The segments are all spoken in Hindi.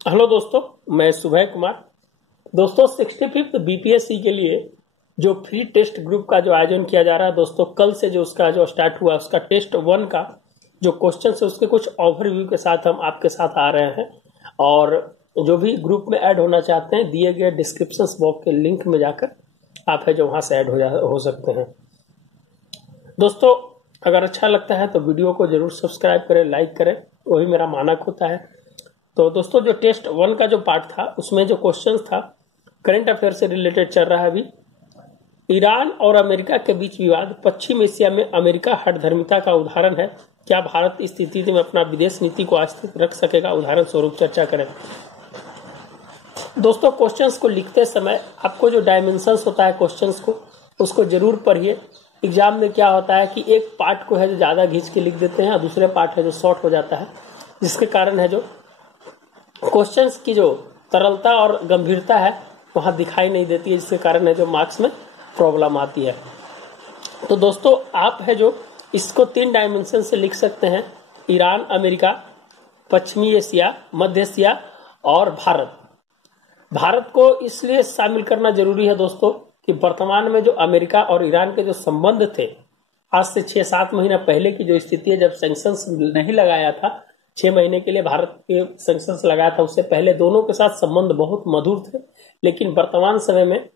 हेलो दोस्तों, मैं सुबह कुमार। दोस्तों 65th बीपीएससी के लिए जो फ्री टेस्ट ग्रुप का जो आयोजन किया जा रहा है दोस्तों, कल से जो उसका जो स्टार्ट हुआ उसका टेस्ट 1 का जो क्वेश्चन है उसके कुछ ओवरव्यू के साथ हम आपके साथ आ रहे हैं। और जो भी ग्रुप में ऐड होना चाहते हैं दिए गए डिस्क्रिप्शन बॉक्स के लिंक में जाकर आप है जो वहां से ऐड हो सकते हैं। दोस्तों अगर अच्छा लगता है तो वीडियो को जरूर सब्सक्राइब करें, लाइक करें, वही मेरा मानक होता है। तो दोस्तों जो टेस्ट 1 का जो पार्ट था उसमें जो क्वेश्चन था करंट अफेयर से रिलेटेड चल रहा है अभी। ईरान और अमेरिका के बीच विवाद, पश्चिम एशिया में अमेरिका हठधर्मिता का उदाहरण है, क्या भारत इस स्थिति में अपना विदेश नीति को अस्थिर रख सकेगा, उदाहरण स्वरूप चर्चा करें। दोस्तों क्वेश्चंस को लिखते समय आपको जो डायमेंशंस होता है क्वेश्चंस को उसको जरूर पढ़िए। एग्जाम में क्या होता है कि एक पार्ट को है जो ज़्यादा खींच के लिख देते हैं और दूसरे पार्ट है जो शॉर्ट हो जाता है, जिसके कारण है जो क्वेश्चंस की जो तरलता और गंभीरता है वहां दिखाई नहीं देती है, जिसके कारण है जो मार्क्स में प्रॉब्लम आती है। तो दोस्तों आप है जो इसको 3 डायमेंशन से लिख सकते हैं, ईरान, अमेरिका, पश्चिमी एशिया, मध्य एशिया और भारत। भारत को इसलिए शामिल करना जरूरी है दोस्तों कि वर्तमान में जो अमेरिका और ईरान के जो संबंध थे, आज से 6-7 महीना पहले की जो स्थिति है जब सैंक्शंस नहीं लगाया था, 6 महीने के लिए भारत के सैंक्शंस लगाया था, उससे पहले दोनों के साथ संबंध बहुत मधुर थे। लेकिन वर्तमान समय में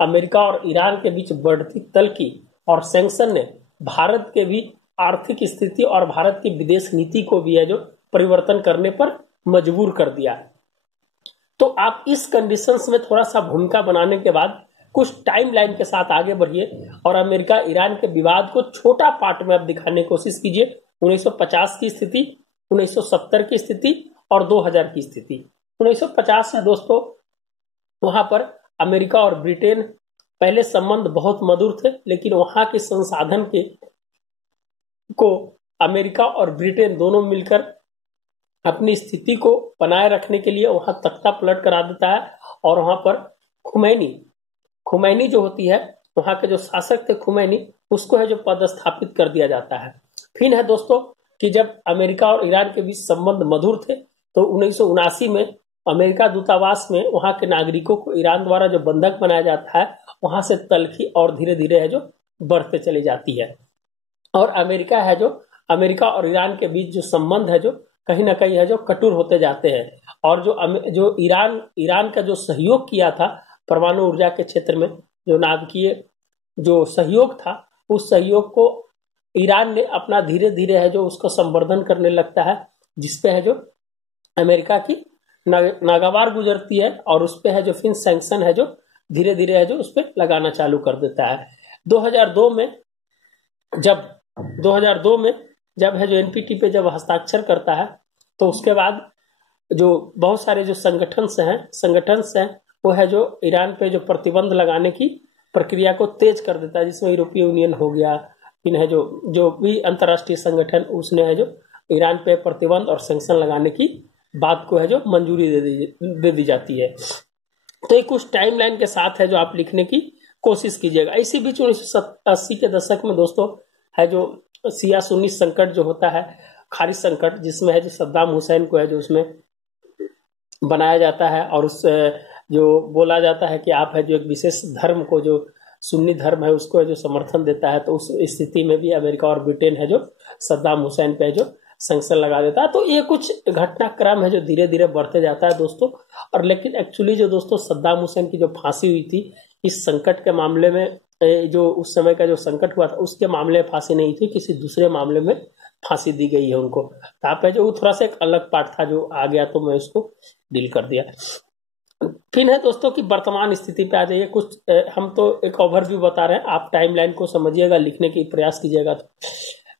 अमेरिका और ईरान के बीच बढ़ती तल्खी और सैंक्शन ने भारत के भी आर्थिक स्थिति और भारत की विदेश नीति को भी है जो परिवर्तन करने पर मजबूर कर दिया है। तो आप इस कंडीशंस में थोड़ा सा भूमिका बनाने के बाद कुछ टाइमलाइन के साथ आगे बढ़िए और अमेरिका ईरान के विवाद को छोटा पार्ट में आप दिखाने की कोशिश कीजिए। 1950 की स्थिति, 1970 की स्थिति और 2000 की स्थिति। 1950 में दोस्तों वहां पर अमेरिका और ब्रिटेन पहले संबंध बहुत मधुर थे, लेकिन वहां के संसाधन के को अमेरिका और ब्रिटेन दोनों मिलकर अपनी स्थिति को बनाए रखने के लिए वहां तख्ता पलट करा देता है। और वहां पर खुमैनी जो होती है, वहां के जो शासक थे खुमैनी, उसको है जो पदस्थापित कर दिया जाता है। फिर है दोस्तों कि जब अमेरिका और ईरान के बीच संबंध मधुर थे तो 1979 में अमेरिका दूतावास में वहां के नागरिकों को ईरान द्वारा जो बंधक बनाया जाता है, वहां से तल्खी और धीरे धीरे है जो बढ़ते चली जाती है। और अमेरिका और ईरान के बीच जो संबंध है जो कहीं ना कहीं है जो कटुर होते जाते हैं। और जो ईरान का जो सहयोग किया था परमाणु ऊर्जा के क्षेत्र में, जो नाभिकीय जो सहयोग था, उस सहयोग को ईरान ने अपना धीरे धीरे है जो उसको संवर्धन करने लगता है, जिसपे है जो अमेरिका की नागवार गुजरती है और उस पे है जो फिर सैंक्शन है जो धीरे धीरे है जो उस पर लगाना चालू कर देता है। 2002 में जब है जो एनपीटी पे जब हस्ताक्षर करता है तो उसके बाद जो बहुत सारे जो संगठन हैं वो है जो ईरान पे जो प्रतिबंध लगाने की प्रक्रिया को तेज कर देता है, जिसमें यूरोपीय यूनियन हो गया, फिर है जो भी अंतर्राष्ट्रीय संगठन, उसने है जो ईरान पे प्रतिबंध और सैंक्शन लगाने की बात को है जो मंजूरी दे दी जाती है। तो ये कुछ टाइमलाइन के साथ है जो आप लिखने की कोशिश कीजिएगा। इसी बीच 1980 के दशक में दोस्तों है जो सिया सुन्नी संकट जो होता है, खारिज संकट, जिसमें है जो सद्दाम हुसैन को है जो उसमें बनाया जाता है और उस जो बोला जाता है कि आप है जो एक विशेष धर्म को, जो सुन्नी धर्म है, उसको है जो समर्थन देता है। तो उस स्थिति में भी अमेरिका और ब्रिटेन है जो सद्दाम हुसैन पे जो सैंक्शन लगा देता है। तो ये कुछ घटनाक्रम है जो धीरे धीरे बढ़ते जाता है दोस्तों। और लेकिन एक्चुअली जो दोस्तों सद्दाम हुसैन की जो फांसी हुई थी, इस संकट के मामले में, जो उस समय का जो संकट हुआ था उसके मामले में फांसी नहीं थी, किसी दूसरे मामले में फांसी दी गई है उनको। तो आप है जो वो थोड़ा सा एक अलग पार्ट था जो आ गया, तो मैं उसको डील कर दिया। फिर है दोस्तों कि वर्तमान स्थिति पे आ जाइए। कुछ हम तो एक ओवरव्यू बता रहे हैं, आप टाइमलाइन को समझिएगा, लिखने की प्रयास कीजिएगा। तो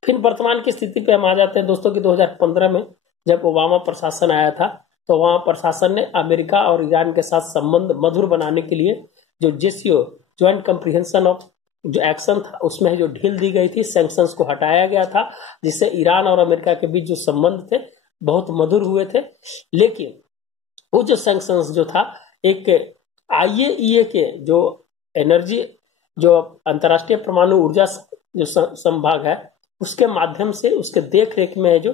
फिर वर्तमान की स्थिति पे हम आ जाते हैं दोस्तों कि 2015 में जब ओबामा प्रशासन आया था, तो वहां प्रशासन ने अमेरिका और ईरान के साथ संबंध मधुर बनाने के लिए जो जेसीओ, ज्वाइंट कंप्रिहेंशन ऑफ जो एक्शन था, उसमें जो ढील दी गई थी, सैंक्शंस को हटाया गया था, जिससे ईरान और अमेरिका के बीच जो संबंध थे बहुत मधुर हुए थे। लेकिन वो जो सैंक्शंस जो था, एक आईएईए के जो एनर्जी, जो अंतर्राष्ट्रीय परमाणु ऊर्जा जो संभाग है, उसके माध्यम से उसके देख रेख में है जो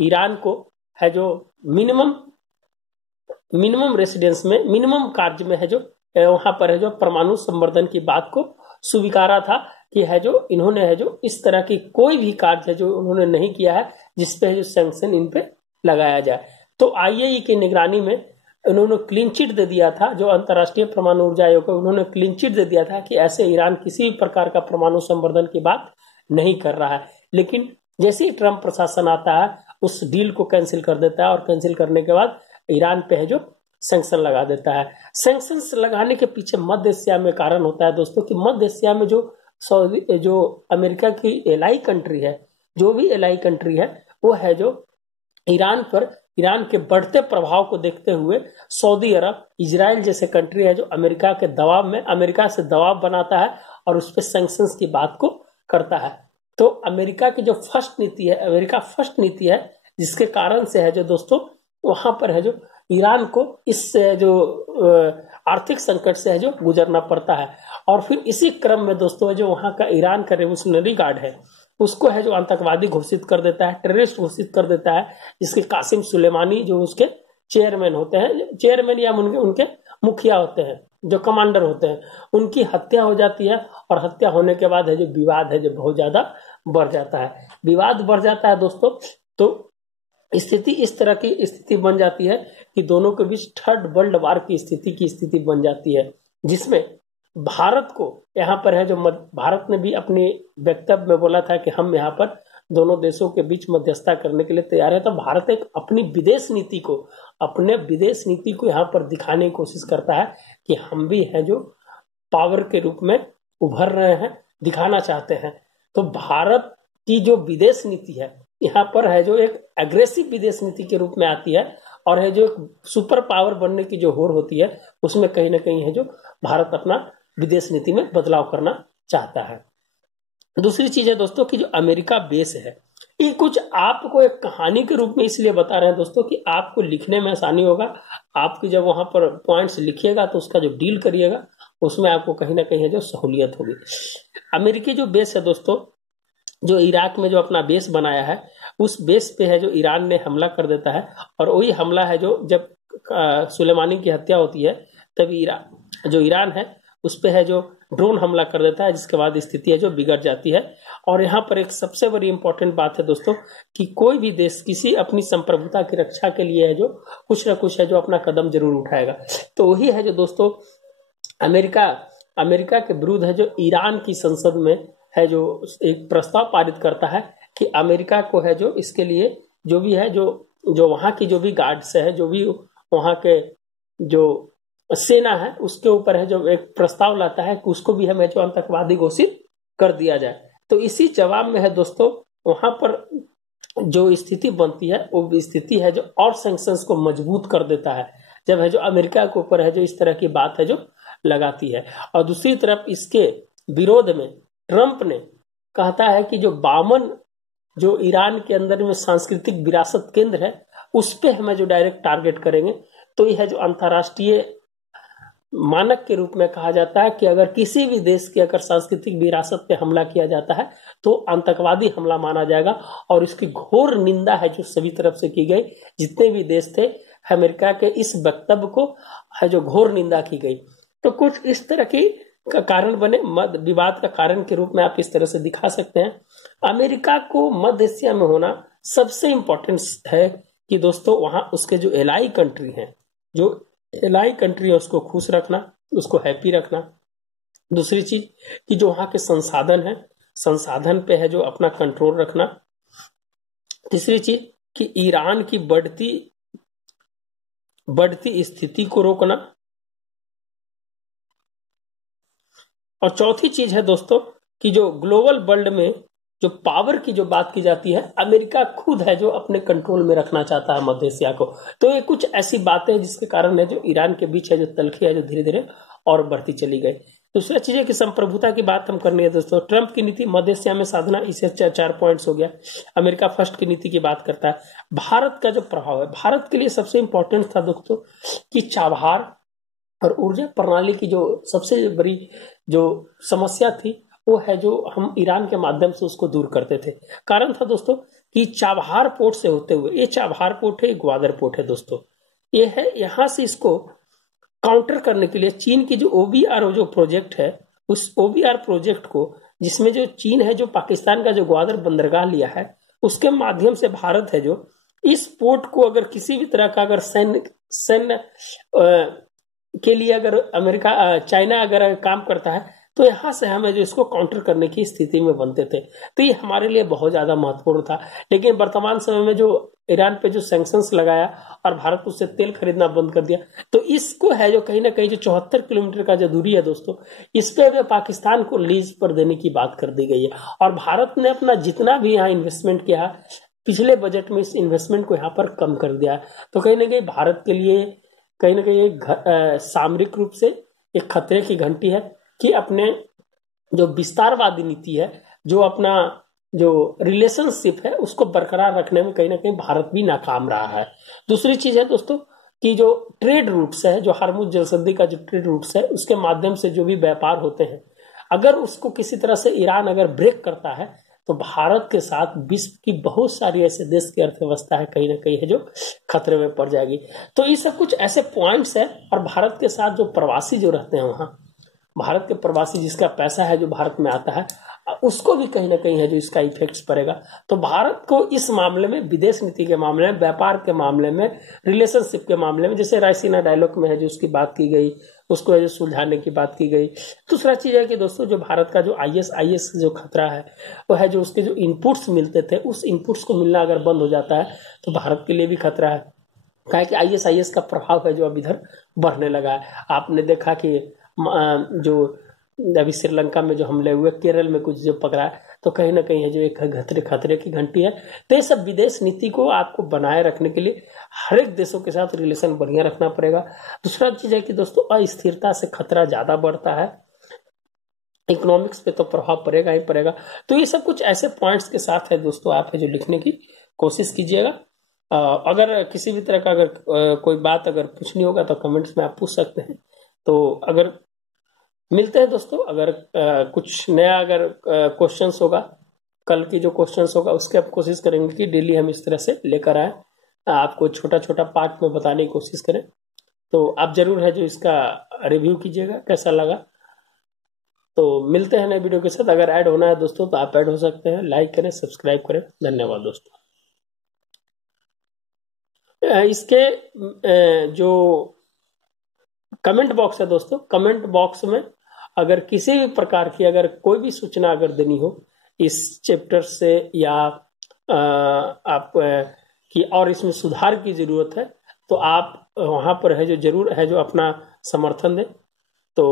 ईरान को है जो मिनिमम मिनिमम रेसिडेंस में, मिनिमम कार्य में है जो वहां पर है जो परमाणु संवर्धन की बात को स्वीकारा था कि है जो इन्होंने है जो इस तरह की कोई भी कार्य है जो उन्होंने नहीं किया है जिसपे है जो सैंक्शन इन पे लगाया जाए। तो IAEA की निगरानी में उन्होंने क्लीन चिट दे दिया था, जो अंतर्राष्ट्रीय परमाणु ऊर्जा आयोग है उन्होंने क्लीन चिट दे दिया था कि ऐसे ईरान किसी भी प्रकार का परमाणु संवर्धन की बात नहीं कर रहा है। लेकिन जैसे ही ट्रंप प्रशासन आता है उस डील को कैंसिल कर देता है और कैंसिल करने के बाद ईरान पे है जो सैंक्शन लगा देता है। सैंक्शन लगाने के पीछे मध्य एशिया में कारण होता है दोस्तों कि मध्य एशिया में जो अमेरिका की एलाई कंट्री है, जो भी एलाई कंट्री है वो है जो ईरान पर, ईरान के बढ़ते प्रभाव को देखते हुए सऊदी अरब, इजराइल जैसे कंट्री है जो अमेरिका के दबाव में, अमेरिका से दबाव बनाता है और उस पर सैंक्शंस की बात को करता है। तो अमेरिका की जो फर्स्ट नीति है, अमेरिका फर्स्ट नीति है, जिसके कारण से है जो दोस्तों वहां पर है जो ईरान को इस जो आर्थिक संकट से है जो गुजरना पड़ता है। और फिर इसी क्रम में दोस्तों जो वहां का ईरान का रेवोल्यूशनरी गार्ड है उसको है जो आतंकवादी घोषित कर देता है, टेररिस्ट घोषित कर देता है, जिसके कासिम सुलेमानी जो उसके चेयरमैन होते हैं, चेयरमैन या उनके मुखिया होते हैं, जो कमांडर होते हैं, उनकी हत्या हो जाती है। और हत्या होने के बाद है जो विवाद है जो बहुत ज्यादा बढ़ जाता है, विवाद बढ़ जाता है दोस्तों। तो स्थिति इस तरह की स्थिति बन जाती है कि दोनों के बीच थर्ड वर्ल्ड वार की स्थिति बन जाती है, जिसमें भारत को यहाँ पर है जो भारत ने भी अपने वक्तव्य में बोला था कि हम यहाँ पर दोनों देशों के बीच मध्यस्थता करने के लिए तैयार है। तो भारत एक अपनी विदेश नीति को यहाँ पर दिखाने की कोशिश करता है कि हम भी है जो पावर के रूप में उभर रहे हैं, दिखाना चाहते हैं। तो भारत की जो विदेश नीति है यहाँ पर है जो एक एग्रेसिव विदेश नीति के रूप में आती है और है जो एक सुपर पावर बनने की जो होड़ होती है उसमें कहीं ना कहीं है जो भारत अपना विदेश नीति में बदलाव करना चाहता है। दूसरी चीज है दोस्तों कि जो अमेरिका बेस है, ये कुछ आपको एक कहानी के रूप में इसलिए बता रहे हैं दोस्तों कि आपको लिखने में आसानी होगा। आपकी जब वहां पर पॉइंट्स लिखिएगा तो उसका जो डील करिएगा उसमें आपको कहीं ना कहीं है जो सहूलियत होगी। अमेरिकी जो बेस है दोस्तों, जो इराक में जो अपना बेस बनाया है, उस बेस पे है जो ईरान ने हमला कर देता है। और वही हमला है जो जब सुलेमानी की हत्या होती है तभी ईरान है उस पे है जो ड्रोन हमला कर देता है, जिसके बाद स्थिति है जो बिगड़ जाती है। और यहाँ पर एक सबसे बड़ी इंपॉर्टेंट बात है दोस्तों कि कोई भी देश किसी अपनी संप्रभुता की रक्षा के लिए है जो कुछ ना कुछ है जो अपना कदम जरूर उठाएगा। तो वही है जो दोस्तों अमेरिका के विरुद्ध है जो ईरान की संसद में है जो एक प्रस्ताव पारित करता है कि अमेरिका को है जो इसके लिए जो भी है जो वहां की जो भी गार्ड्स है, जो भी वहां के जो सेना है, उसके ऊपर है जो एक प्रस्ताव लाता है कि उसको भी हमें जो आतंकवादी घोषित कर दिया जाए। तो इसी जवाब में है दोस्तों वहां पर जो स्थिति बनती है वो स्थिति है जो और सैंक्शंस को मजबूत कर देता है, जब है जो अमेरिका के ऊपर है जो इस तरह की बात है जो लगाती है। और दूसरी तरफ इसके विरोध में ट्रंप ने कहता है कि जो बामन जो ईरान के अंदर में सांस्कृतिक विरासत केंद्र है उस पे हमें जो डायरेक्ट टारगेट करेंगे। तो यह है जो अंतर्राष्ट्रीय मानक के रूप में कहा जाता है कि अगर किसी भी देश की अगर सांस्कृतिक विरासत पे हमला किया जाता है तो आतंकवादी हमला माना जाएगा। और इसकी घोर निंदा है जो सभी तरफ से की गई, जितने भी देश थे अमेरिका के इस वक्तव्य को है जो घोर निंदा की गई। तो कुछ इस तरह की का कारण बने, विवाद का कारण के रूप में आप इस तरह से दिखा सकते हैं। अमेरिका को मध्य एशिया में होना सबसे इंपॉर्टेंट है कि दोस्तों वहां उसके जो एलाई कंट्री हैं, जो एलाई कंट्री है उसको खुश रखना, उसको हैप्पी रखना। दूसरी चीज कि जो वहां के संसाधन है, संसाधन पे है जो अपना कंट्रोल रखना। तीसरी चीज कि ईरान की बढ़ती स्थिति को रोकना। और चौथी चीज है दोस्तों कि जो ग्लोबल वर्ल्ड में जो पावर की जो बात की जाती है, अमेरिका खुद है जो अपने कंट्रोल में रखना चाहता है मध्य एशिया को। तो ये कुछ ऐसी बातें हैं जिसके कारण है जो ईरान के बीच है जो तलखी है जो धीरे धीरे और बढ़ती चली गई। दूसरा चीज है कि संप्रभुता की बात हम करनी है दोस्तों। ट्रंप की नीति मध्य एशिया में साधना, इसे 4 पॉइंट्स हो गया। अमेरिका फर्स्ट की नीति की बात करता है। भारत का जो प्रभाव है, भारत के लिए सबसे इंपॉर्टेंट था दोस्तों कि चाबहार और ऊर्जा प्रणाली की जो सबसे बड़ी जो समस्या थी वो है जो हम ईरान के माध्यम से उसको दूर करते थे। कारण था दोस्तों कि चाबहार पोर्ट से होते हुए, ये चाबहार पोर्ट है, ग्वादर पोर्ट है दोस्तों, ये है, यहाँ से इसको काउंटर करने के लिए चीन की जो OBR जो प्रोजेक्ट है, उस OBR प्रोजेक्ट को, जिसमें जो चीन है जो पाकिस्तान का जो ग्वादर बंदरगाह लिया है, उसके माध्यम से भारत है जो इस पोर्ट को अगर किसी भी तरह का अगर सैन्य के लिए अगर अमेरिका चाइना अगर काम करता है, तो यहाँ से हमें जो इसको काउंटर करने की स्थिति में बनते थे। तो ये हमारे लिए बहुत ज्यादा महत्वपूर्ण था। लेकिन वर्तमान समय में जो ईरान पे जो सैंक्शंस लगाया और भारत उससे तेल खरीदना बंद कर दिया, तो इसको है जो कहीं ना कहीं जो 74 किलोमीटर का जो दूरी है दोस्तों, इस पे पाकिस्तान को लीज पर देने की बात कर दी गई है। और भारत ने अपना जितना भी यहाँ इन्वेस्टमेंट किया, पिछले बजट में इस इन्वेस्टमेंट को यहाँ पर कम कर दिया। तो कहीं ना कहीं भारत के लिए कहीं ना कहीं एक सामरिक रूप से एक खतरे की घंटी है कि अपने जो विस्तारवादी नीति है, जो अपना जो रिलेशनशिप है, उसको बरकरार रखने में कहीं ना कहीं भारत भी नाकाम रहा है। दूसरी चीज है दोस्तों कि जो ट्रेड रूट्स है, जो हार्मुज जलसंधि का जो ट्रेड रूट्स है, उसके माध्यम से जो भी व्यापार होते हैं, अगर उसको किसी तरह से ईरान अगर ब्रेक करता है, तो भारत के साथ विश्व की बहुत सारी ऐसे देश की अर्थव्यवस्था है कहीं ना कहीं है जो खतरे में पड़ जाएगी। तो ये सब कुछ ऐसे पॉइंट्स है। और भारत के साथ जो प्रवासी जो रहते हैं वहां, भारत के प्रवासी जिसका पैसा है जो भारत में आता है, उसको भी कहीं ना कहीं है जो इसका इफेक्ट्स पड़ेगा। तो भारत को इस मामले में, विदेश नीति के मामले में, व्यापार के मामले में, रिलेशनशिप के मामले में, जैसे रायसीना डायलॉग में है जो उसकी बात की गई, उसको है जो सुलझाने की बात की गई। दूसरा चीज है कि दोस्तों जो भारत का जो ISIS जो खतरा है, वो है जो उसके जो इनपुट्स मिलते थे, उस इनपुट्स को मिलना अगर बंद हो जाता है तो भारत के लिए भी खतरा है। कहा कि ISIS का प्रभाव है जो अब इधर बढ़ने लगा है। आपने देखा कि जो अभी श्रीलंका में जो हमले हुए, केरल में कुछ जो पकड़ा, तो कहीं ना कहीं है जो एक खतरे की घंटी है। तो ये सब विदेश नीति को आपको बनाए रखने के लिए हर एक देशों के साथ रिलेशन बढ़िया रखना पड़ेगा। दूसरा चीज है कि दोस्तों अस्थिरता से खतरा ज्यादा बढ़ता है, इकोनॉमिक्स पे तो प्रभाव पड़ेगा ही पड़ेगा। तो ये सब कुछ ऐसे पॉइंट्स के साथ है दोस्तों, आप है जो लिखने की कोशिश कीजिएगा। अगर किसी भी तरह का अगर कोई बात अगर पूछनी होगा तो कमेंट्स में आप पूछ सकते हैं। तो अगर मिलते हैं दोस्तों, अगर कुछ नया अगर क्वेश्चंस होगा, कल की जो क्वेश्चंस होगा उसके आप कोशिश करेंगे कि डेली हम इस तरह से लेकर आए, आपको छोटा छोटा पार्ट में बताने की कोशिश करें। तो आप जरूर है जो इसका रिव्यू कीजिएगा कैसा लगा। तो मिलते हैं नए वीडियो के साथ। अगर ऐड होना है दोस्तों तो आप ऐड हो सकते हैं, लाइक करें, सब्सक्राइब करें। धन्यवाद दोस्तों। इसके जो कमेंट बॉक्स है दोस्तों, कमेंट बॉक्स में अगर किसी भी प्रकार की अगर कोई भी सूचना अगर देनी हो इस चैप्टर से, या आप की और इसमें सुधार की जरूरत है, तो आप वहां पर है जो जरूर है जो अपना समर्थन दें। तो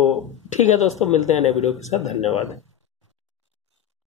ठीक है दोस्तों, मिलते हैं नए वीडियो के साथ। धन्यवाद।